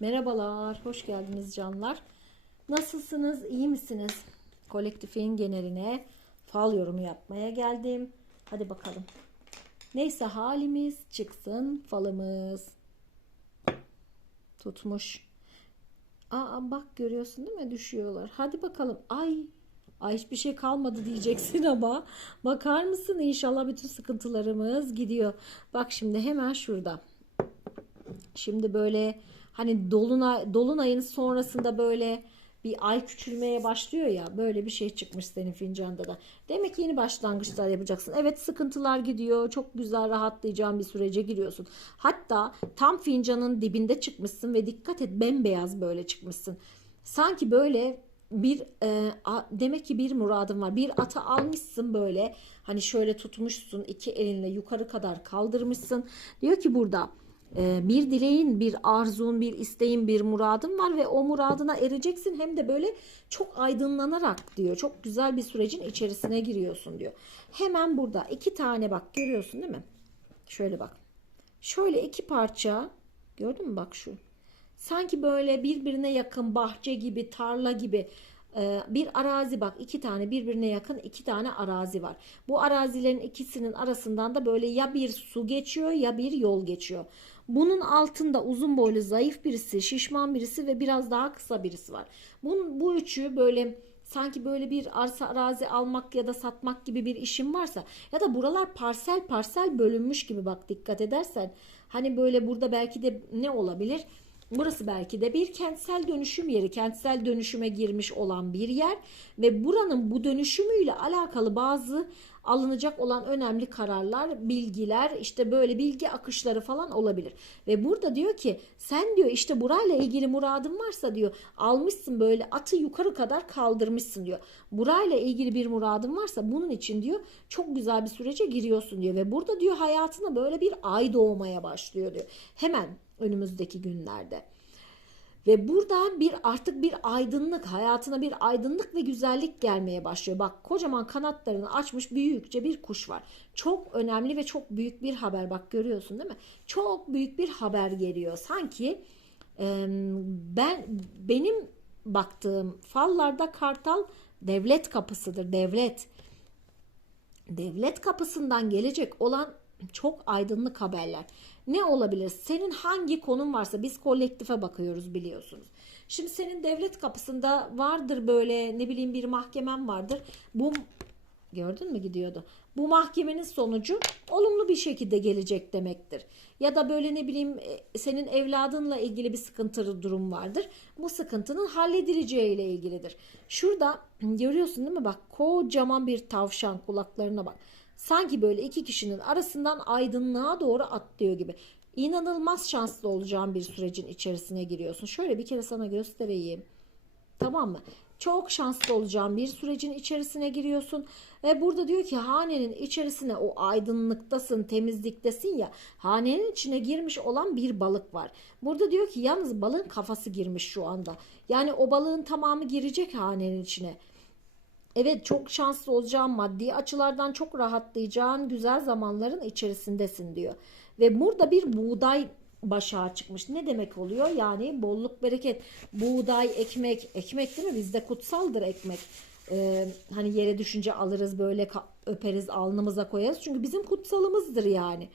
Merhabalar, hoş geldiniz canlar. Nasılsınız, iyi misiniz? Kolektifin geneline fal yorumu yapmaya geldim. Hadi bakalım. Neyse halimiz çıksın falımız. Tutmuş. Aa bak görüyorsun değil mi? Düşüyorlar. Hadi bakalım. Ay Ay hiçbir şey kalmadı diyeceksin ama bakar mısın İnşallah bütün sıkıntılarımız gidiyor. Bak şimdi hemen şurada. Şimdi böyle hani dolunay dolunayın sonrasında böyle bir ay küçülmeye başlıyor ya böyle bir şey çıkmış senin fincanda da. Demek ki yeni başlangıçlar yapacaksın. Evet sıkıntılar gidiyor. Çok güzel rahatlayacağın bir sürece giriyorsun. Hatta tam fincanın dibinde çıkmışsın ve dikkat et bembeyaz böyle çıkmışsın. Sanki böyle bir e, a, demek ki bir muradın var. Bir ata almışsın böyle hani şöyle tutmuşsun iki elinle yukarı kadar kaldırmışsın. Diyor ki burada bir dileğin, bir arzun, bir isteğin, bir muradın var ve o muradına ereceksin. Hem de böyle çok aydınlanarak diyor. Çok güzel bir sürecin içerisine giriyorsun diyor. Hemen burada iki tane bak görüyorsun değil mi? Şöyle bak. Şöyle iki parça gördün mü bak şu. Sanki böyle birbirine yakın bahçe gibi, tarla gibi e, bir arazi bak iki tane birbirine yakın iki tane arazi var. Bu arazilerin ikisinin arasından da böyle ya bir su geçiyor ya bir yol geçiyor. Bunun altında uzun boylu zayıf birisi, şişman birisi ve biraz daha kısa birisi var. Bunun, bu üçü böyle sanki böyle bir arsa arazi almak ya da satmak gibi bir işin varsa ya da buralar parsel parsel bölünmüş gibi bak dikkat edersen hani böyle burada belki de ne olabilir? Burası belki de bir kentsel dönüşüm yeri, kentsel dönüşüme girmiş olan bir yer ve buranın bu dönüşümüyle alakalı bazı alınacak olan önemli kararlar, bilgiler, işte böyle bilgi akışları falan olabilir. Ve burada diyor ki sen diyor işte burayla ilgili muradın varsa diyor almışsın böyle atı yukarı kadar kaldırmışsın diyor. Burayla ilgili bir muradın varsa bunun için diyor çok güzel bir sürece giriyorsun diyor. Ve burada diyor hayatına böyle bir ay doğmaya başlıyor diyor. Hemen önümüzdeki günlerde. Ve burada bir artık bir aydınlık, hayatına bir aydınlık ve güzellik gelmeye başlıyor. Bak kocaman kanatlarını açmış büyükçe bir kuş var. Çok önemli ve çok büyük bir haber. Bak görüyorsun değil mi? Çok büyük bir haber geliyor. Sanki e, ben benim baktığım fallarda kartal devlet kapısıdır. Devlet. Devlet kapısından gelecek olan çok aydınlık haberler. Ne olabilir? Senin hangi konun varsa biz kolektife bakıyoruz biliyorsunuz. Şimdi senin devlet kapısında vardır böyle ne bileyim bir mahkemen vardır. Bu gördün mü gidiyordu. Bu mahkemenin sonucu olumlu bir şekilde gelecek demektir. Ya da böyle ne bileyim senin evladınla ilgili bir sıkıntılı durum vardır. Bu sıkıntının halledileceği ile ilgilidir. Şurada görüyorsun değil mi? Bak kocaman bir tavşan kulaklarına bak. Sanki böyle iki kişinin arasından aydınlığa doğru atlıyor gibi. İnanılmaz şanslı olacağın bir sürecin içerisine giriyorsun. Şöyle bir kere sana göstereyim. Tamam mı? Çok şanslı olacağın bir sürecin içerisine giriyorsun. Ve burada diyor ki hanenin içerisine o aydınlıktasın, temizliktesin ya. Hanenin içine girmiş olan bir balık var. Burada diyor ki yalnız balığın kafası girmiş şu anda. Yani o balığın tamamı girecek hanenin içine. Evet çok şanslı olacağın maddi açılardan çok rahatlayacağın güzel zamanların içerisindesin diyor. Ve burada bir buğday başağı çıkmış. Ne demek oluyor? Yani bolluk bereket. Buğday, ekmek. Ekmek değil mi? Bizde kutsaldır ekmek. Ee, hani yere düşünce alırız böyle öperiz alnımıza koyarız. Çünkü bizim kutsalımızdır yani.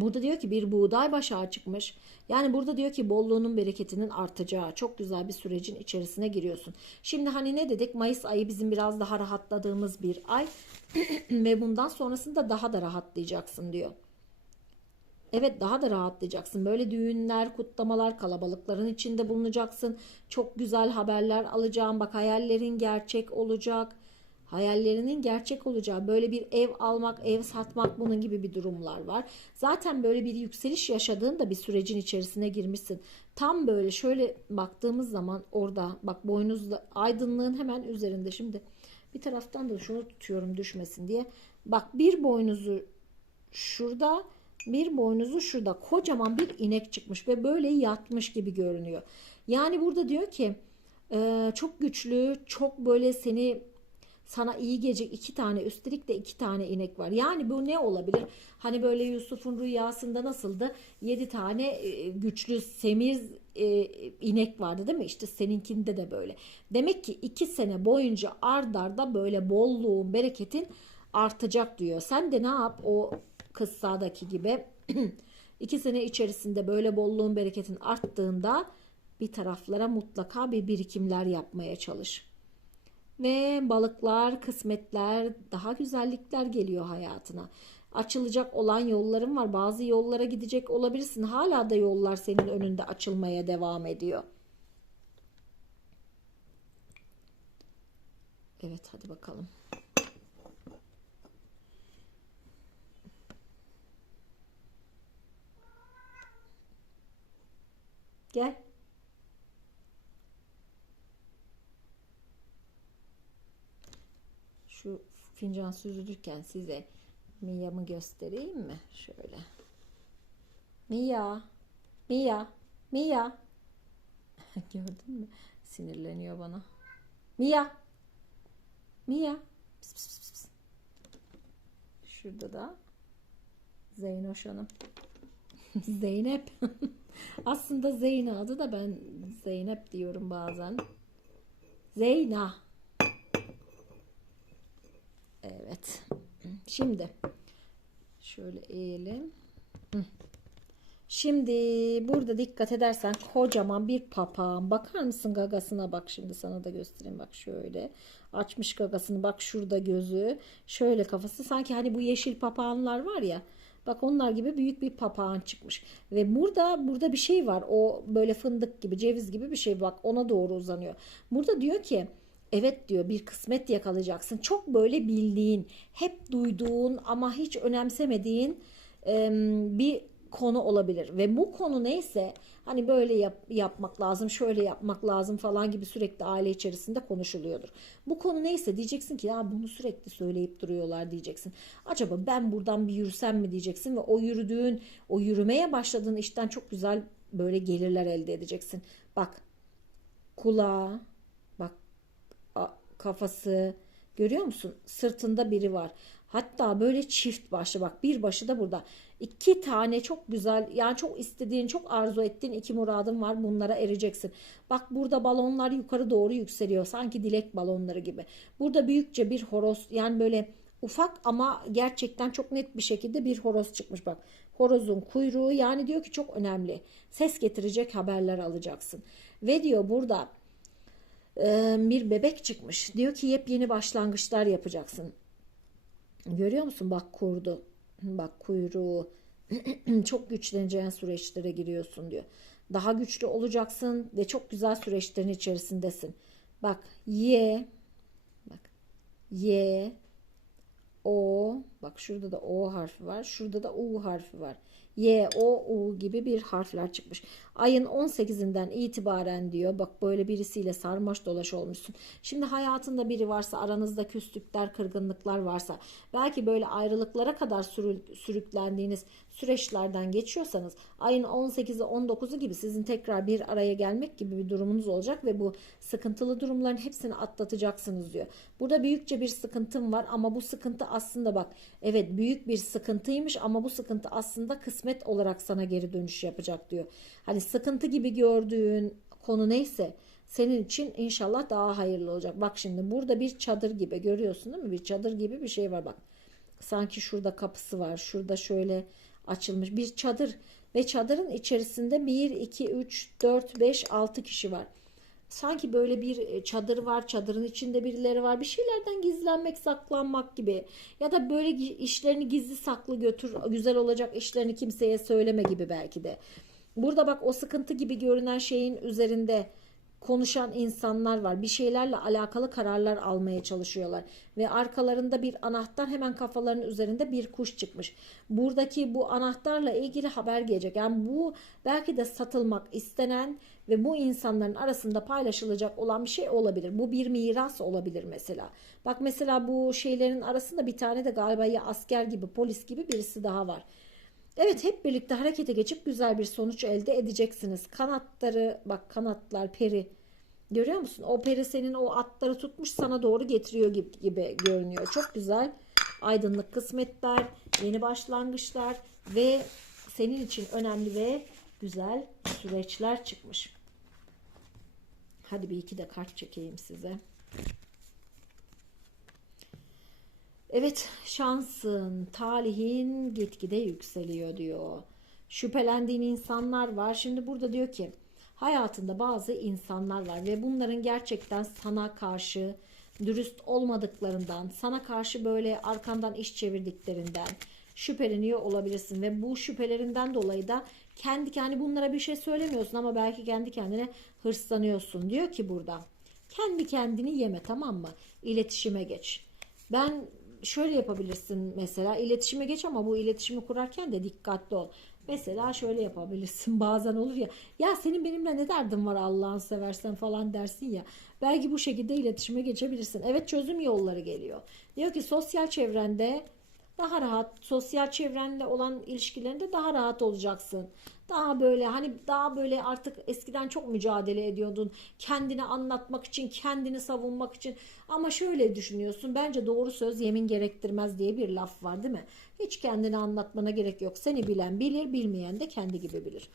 Burada diyor ki bir buğday başağı çıkmış. Yani burada diyor ki bolluğunun bereketinin artacağı çok güzel bir sürecin içerisine giriyorsun. Şimdi hani ne dedik Mayıs ayı bizim biraz daha rahatladığımız bir ay ve bundan sonrasında daha da rahatlayacaksın diyor. Evet daha da rahatlayacaksın. Böyle düğünler, kutlamalar, kalabalıkların içinde bulunacaksın. Çok güzel haberler alacağım. Bak hayallerin gerçek olacak hayallerinin gerçek olacağı böyle bir ev almak, ev satmak bunun gibi bir durumlar var. Zaten böyle bir yükseliş yaşadığında bir sürecin içerisine girmişsin. Tam böyle şöyle baktığımız zaman orada bak boynuzda aydınlığın hemen üzerinde şimdi bir taraftan da şunu tutuyorum düşmesin diye. Bak bir boynuzu şurada bir boynuzu şurada kocaman bir inek çıkmış ve böyle yatmış gibi görünüyor. Yani burada diyor ki çok güçlü, çok böyle seni sana iyi gelecek iki tane üstelik de iki tane inek var. Yani bu ne olabilir? Hani böyle Yusuf'un rüyasında nasıldı? Yedi tane e, güçlü semir e, inek vardı değil mi? İşte seninkinde de böyle. Demek ki iki sene boyunca ard arda böyle bolluğun, bereketin artacak diyor. Sen de ne yap o kıssadaki gibi iki sene içerisinde böyle bolluğun, bereketin arttığında bir taraflara mutlaka bir birikimler yapmaya çalış. Ve balıklar, kısmetler, daha güzellikler geliyor hayatına. Açılacak olan yolların var. Bazı yollara gidecek olabilirsin. Hala da yollar senin önünde açılmaya devam ediyor. Evet hadi bakalım. Gel. Şu fincan süzülürken size Mia'mı göstereyim mi? Şöyle. Mia. Mia. Mia. Gördün mü? Sinirleniyor bana. Mia. Mia. Pıs pıs pıs pıs. Şurada da Zeynoş Hanım. Zeynep. Aslında Zeyna adı da ben Zeynep diyorum bazen. Zeyna. Evet. Şimdi şöyle eğelim. Şimdi burada dikkat edersen kocaman bir papağan. Bakar mısın gagasına bak şimdi sana da göstereyim bak şöyle. Açmış gagasını bak şurada gözü. Şöyle kafası sanki hani bu yeşil papağanlar var ya. Bak onlar gibi büyük bir papağan çıkmış. Ve burada burada bir şey var. O böyle fındık gibi, ceviz gibi bir şey bak ona doğru uzanıyor. Burada diyor ki Evet diyor bir kısmet yakalayacaksın. Çok böyle bildiğin, hep duyduğun ama hiç önemsemediğin bir konu olabilir. Ve bu konu neyse hani böyle yap, yapmak lazım, şöyle yapmak lazım falan gibi sürekli aile içerisinde konuşuluyordur. Bu konu neyse diyeceksin ki ya bunu sürekli söyleyip duruyorlar diyeceksin. Acaba ben buradan bir yürüsem mi diyeceksin ve o yürüdüğün, o yürümeye başladığın işten çok güzel böyle gelirler elde edeceksin. Bak kulağa, kafası görüyor musun? Sırtında biri var. Hatta böyle çift başlı bak bir başı da burada. İki tane çok güzel yani çok istediğin çok arzu ettiğin iki muradın var bunlara ereceksin. Bak burada balonlar yukarı doğru yükseliyor sanki dilek balonları gibi. Burada büyükçe bir horoz yani böyle ufak ama gerçekten çok net bir şekilde bir horoz çıkmış bak. Horozun kuyruğu yani diyor ki çok önemli. Ses getirecek haberler alacaksın. Ve diyor burada bir bebek çıkmış. Diyor ki yepyeni başlangıçlar yapacaksın. Görüyor musun? Bak kurdu. Bak kuyruğu. çok güçleneceğin süreçlere giriyorsun diyor. Daha güçlü olacaksın ve çok güzel süreçlerin içerisindesin. Bak Y bak Y O bak şurada da O harfi var. Şurada da U harfi var. Y, O, U gibi bir harfler çıkmış. Ayın 18'inden itibaren diyor bak böyle birisiyle sarmaş dolaş olmuşsun. Şimdi hayatında biri varsa aranızda küslükler, kırgınlıklar varsa belki böyle ayrılıklara kadar sürüklendiğiniz süreçlerden geçiyorsanız ayın 18'i 19'u gibi sizin tekrar bir araya gelmek gibi bir durumunuz olacak ve bu sıkıntılı durumların hepsini atlatacaksınız diyor. Burada büyükçe bir sıkıntım var ama bu sıkıntı aslında bak evet büyük bir sıkıntıymış ama bu sıkıntı aslında kısmet olarak sana geri dönüş yapacak diyor. Hani sıkıntı gibi gördüğün konu neyse senin için inşallah daha hayırlı olacak. Bak şimdi burada bir çadır gibi görüyorsun değil mi? Bir çadır gibi bir şey var bak. Sanki şurada kapısı var. Şurada şöyle açılmış bir çadır ve çadırın içerisinde 1, 2, 3, 4, 5, 6 kişi var. Sanki böyle bir e, çadır var, çadırın içinde birileri var. Bir şeylerden gizlenmek, saklanmak gibi. Ya da böyle işlerini gizli saklı götür, güzel olacak işlerini kimseye söyleme gibi belki de. Burada bak o sıkıntı gibi görünen şeyin üzerinde konuşan insanlar var. Bir şeylerle alakalı kararlar almaya çalışıyorlar. Ve arkalarında bir anahtar hemen kafalarının üzerinde bir kuş çıkmış. Buradaki bu anahtarla ilgili haber gelecek. Yani bu belki de satılmak istenen ve bu insanların arasında paylaşılacak olan bir şey olabilir. Bu bir miras olabilir mesela. Bak mesela bu şeylerin arasında bir tane de galiba ya asker gibi polis gibi birisi daha var. Evet hep birlikte harekete geçip güzel bir sonuç elde edeceksiniz. Kanatları bak kanatlar peri Görüyor musun? O peri senin o atları tutmuş sana doğru getiriyor gibi, gibi görünüyor. Çok güzel. Aydınlık kısmetler, yeni başlangıçlar ve senin için önemli ve güzel süreçler çıkmış. Hadi bir iki de kart çekeyim size. Evet şansın, talihin gitgide yükseliyor diyor. Şüphelendiğin insanlar var. Şimdi burada diyor ki hayatında bazı insanlar var ve bunların gerçekten sana karşı dürüst olmadıklarından, sana karşı böyle arkandan iş çevirdiklerinden şüpheleniyor olabilirsin ve bu şüphelerinden dolayı da kendi kendi bunlara bir şey söylemiyorsun ama belki kendi kendine hırslanıyorsun. Diyor ki burada kendi kendini yeme tamam mı? İletişime geç. Ben şöyle yapabilirsin mesela iletişime geç ama bu iletişimi kurarken de dikkatli ol. Mesela şöyle yapabilirsin bazen olur ya ya senin benimle ne derdin var Allah'ını seversen falan dersin ya belki bu şekilde iletişime geçebilirsin. Evet çözüm yolları geliyor. Diyor ki sosyal çevrende daha rahat sosyal çevrenle olan ilişkilerinde daha rahat olacaksın. Daha böyle hani daha böyle artık eskiden çok mücadele ediyordun kendini anlatmak için kendini savunmak için ama şöyle düşünüyorsun bence doğru söz yemin gerektirmez diye bir laf var değil mi? Hiç kendini anlatmana gerek yok seni bilen bilir bilmeyen de kendi gibi bilir.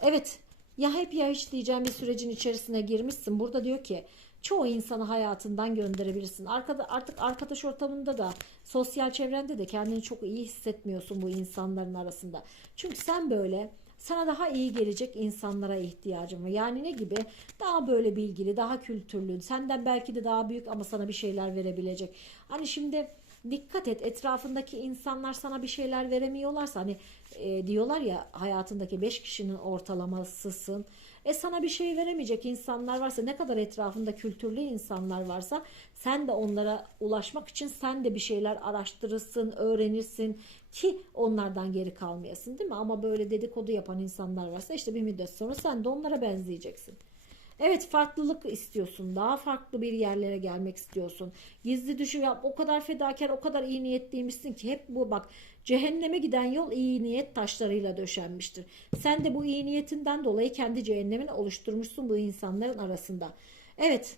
Evet ya hep ya hiç diyeceğim bir sürecin içerisine girmişsin burada diyor ki çoğu insanı hayatından gönderebilirsin. Arkada, artık arkadaş ortamında da sosyal çevrende de kendini çok iyi hissetmiyorsun bu insanların arasında. Çünkü sen böyle sana daha iyi gelecek insanlara ihtiyacın var. Yani ne gibi? Daha böyle bilgili, daha kültürlü, senden belki de daha büyük ama sana bir şeyler verebilecek. Hani şimdi dikkat et etrafındaki insanlar sana bir şeyler veremiyorlarsa hani e, diyorlar ya hayatındaki 5 kişinin ortalamasısın. E sana bir şey veremeyecek insanlar varsa ne kadar etrafında kültürlü insanlar varsa sen de onlara ulaşmak için sen de bir şeyler araştırırsın, öğrenirsin ki onlardan geri kalmayasın değil mi? Ama böyle dedikodu yapan insanlar varsa işte bir müddet sonra sen de onlara benzeyeceksin. Evet farklılık istiyorsun. Daha farklı bir yerlere gelmek istiyorsun. Gizli düşü yap. O kadar fedakar, o kadar iyi niyetliymişsin ki hep bu bak cehenneme giden yol iyi niyet taşlarıyla döşenmiştir. Sen de bu iyi niyetinden dolayı kendi cehennemini oluşturmuşsun bu insanların arasında. Evet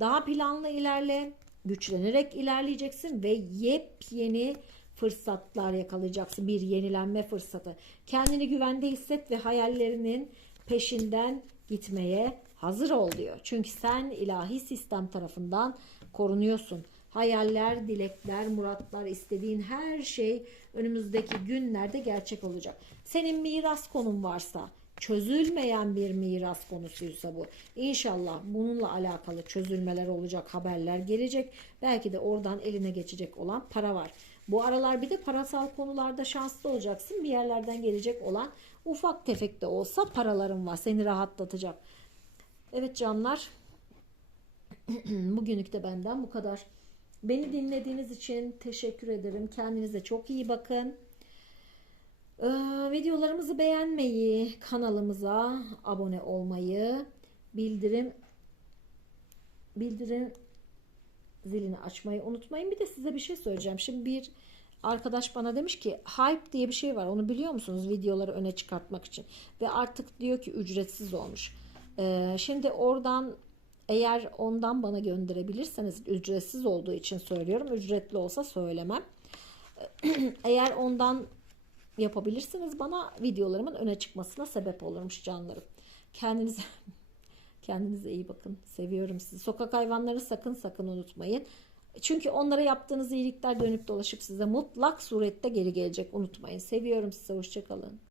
daha planlı ilerle. Güçlenerek ilerleyeceksin ve yepyeni fırsatlar yakalayacaksın. Bir yenilenme fırsatı. Kendini güvende hisset ve hayallerinin peşinden gitmeye hazır ol diyor. Çünkü sen ilahi sistem tarafından korunuyorsun. Hayaller, dilekler, muratlar, istediğin her şey önümüzdeki günlerde gerçek olacak. Senin miras konun varsa, çözülmeyen bir miras konusuysa bu. İnşallah bununla alakalı çözülmeler olacak, haberler gelecek. Belki de oradan eline geçecek olan para var. Bu aralar bir de parasal konularda şanslı olacaksın. Bir yerlerden gelecek olan ufak tefek de olsa paraların var. Seni rahatlatacak. Evet canlar. Bugünlük de benden bu kadar. Beni dinlediğiniz için teşekkür ederim. Kendinize çok iyi bakın. Ee, videolarımızı beğenmeyi, kanalımıza abone olmayı, bildirim bildirim zilini açmayı unutmayın. Bir de size bir şey söyleyeceğim. Şimdi bir arkadaş bana demiş ki hype diye bir şey var. Onu biliyor musunuz? Videoları öne çıkartmak için. Ve artık diyor ki ücretsiz olmuş. Ee, şimdi oradan eğer ondan bana gönderebilirseniz ücretsiz olduğu için söylüyorum. Ücretli olsa söylemem. eğer ondan yapabilirsiniz bana videolarımın öne çıkmasına sebep olurmuş canlarım. Kendinize kendinize iyi bakın. Seviyorum sizi. Sokak hayvanları sakın sakın unutmayın. Çünkü onlara yaptığınız iyilikler dönüp dolaşıp size mutlak surette geri gelecek. Unutmayın. Seviyorum sizi. Hoşçakalın.